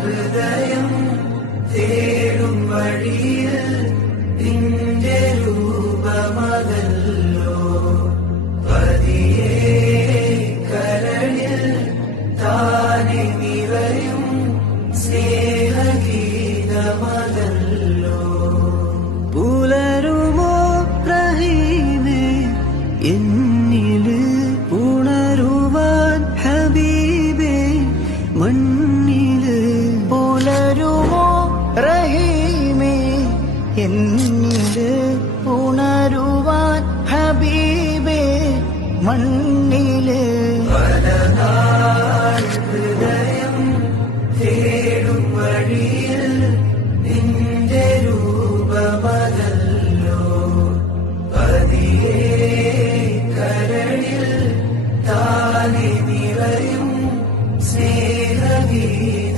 ഹൃദയം തേടും വഴിയിൽ നിന്റെ രൂപമതല്ലോ പതിയെ കരളിൽ താനെ നിറയും സ്നേഹഗീതമതല്ലോ. പുലരുമോ റഹീമേ എന്നില് ഉണരുവാൻ ഹബീബേ മണ്ണില്. പുലരുമോ റഹീമേ എന്നില് ഉണരുവാൻ ഹബീബേ മണ്ണില്. ഹൃദയം തേടും വഴിയിൽ നിന്റെ രൂപമതല്ലോ പതിയെ കരളിൽ താനെ നിറയും സ്നേഹഗീത.